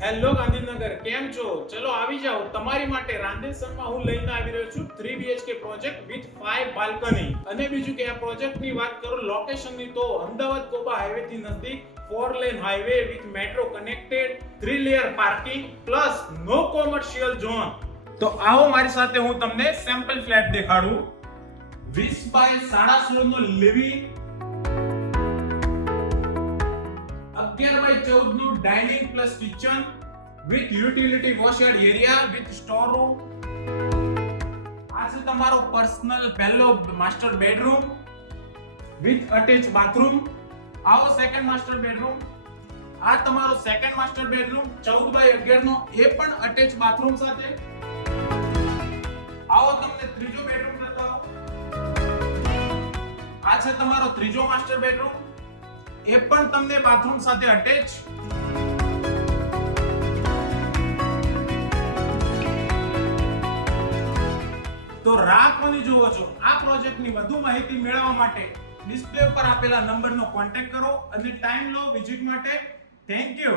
Hello Gandhinagar, કેમ છો? ચલો આવી જાઓ. તમારી માટે રાંદેસરમાં હું લઈને આવી રહ્યો છું 3 BHK પ્રોજેક્ટ વિથ 5 બાલ્કની. અને બીજું કે આ પ્રોજેક્ટની વાત કરું લોકેશનની તો અમદાવાદ કોબા હાઈવે થી નજીક 4 lane highway with metro connected 3 layer parking plus નો કોમર્શિયલ ઝોન. તો આવો મારી સાથે હું તમને સેમ્પલ ફ્લેટ દેખાડું. 20 બાય 16.5 નો લિવિંગ, 11 by 14 નું dining plus kitchen with utility wash yard area with store room. આ છે તમારો પર્સનલ પહેલો master bedroom with attach bathroom. આવો સેકન્ડ માસ્ટર બેડરૂમ. આ તમારો સેકન્ડ માસ્ટર બેડરૂમ 14 by 11 નો, એ પણ અટેચ બાથરૂમ સાથે. આવો તમને ત્રીજો બેડરૂમ બતાવો. આ છે તમારો ત્રીજો માસ્ટર બેડરૂમ, એ પણ તમને બાથરૂમ સાથે અટેચ. તો રાહ કોની જોવો છો? આ પ્રોજેક્ટની વધુ માહિતી મેળવવા માટે ડિસ્પ્લે ઉપર આપેલા નંબરનો કોન્ટેક્ટ કરો અને ટાઈમ લો વિઝિટ માટે. Thank you.